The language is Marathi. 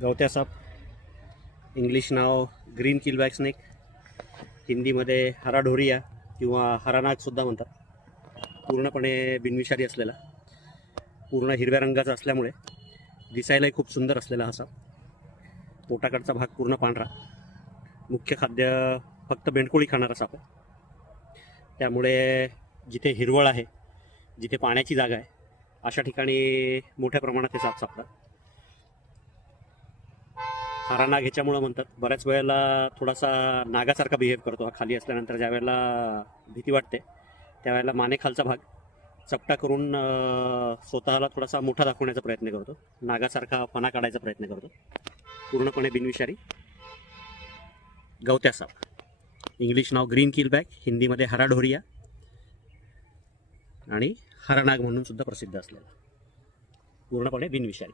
गवत्या साप, इंग्लिश नाव ग्रीन किलबॅक स्नेक, हिंदीमध्ये हराढोरिया किंवा हरानागसुद्धा म्हणतात. पूर्णपणे बिनविषारी असलेला, पूर्ण हिरव्या रंगाचा असल्यामुळे दिसायलाही खूप सुंदर असलेला हा साप. पोटाकडचा भाग पूर्ण पांढरा. मुख्य खाद्य फक्त बेंडकोळी खाणारा साप आहे. त्यामुळे जिथे हिरवळ आहे, जिथे पाण्याची जागा आहे, अशा ठिकाणी मोठ्या प्रमाणात हे साप सापतात. हरानाग ह्याच्यामुळं म्हणतात, बऱ्याच वेळेला थोडासा नागासारखा बिहेव करतो हा. खाली असल्यानंतर ज्या वेळेला भीती वाटते त्यावेळेला मानेखालचा भाग चपटा करून स्वतःला थोडासा मोठा दाखवण्याचा प्रयत्न करतो, नागासारखा फणा काढायचा प्रयत्न करतो. पूर्णपणे बिनविषारी गवत्या साप. इंग्लिश नाव ग्रीन किलबॅक, हिंदीमध्ये हराढोरिया आणि हरनाग म्हणून सुद्धा प्रसिद्ध असलेला, पूर्णपणे बिनविषारी.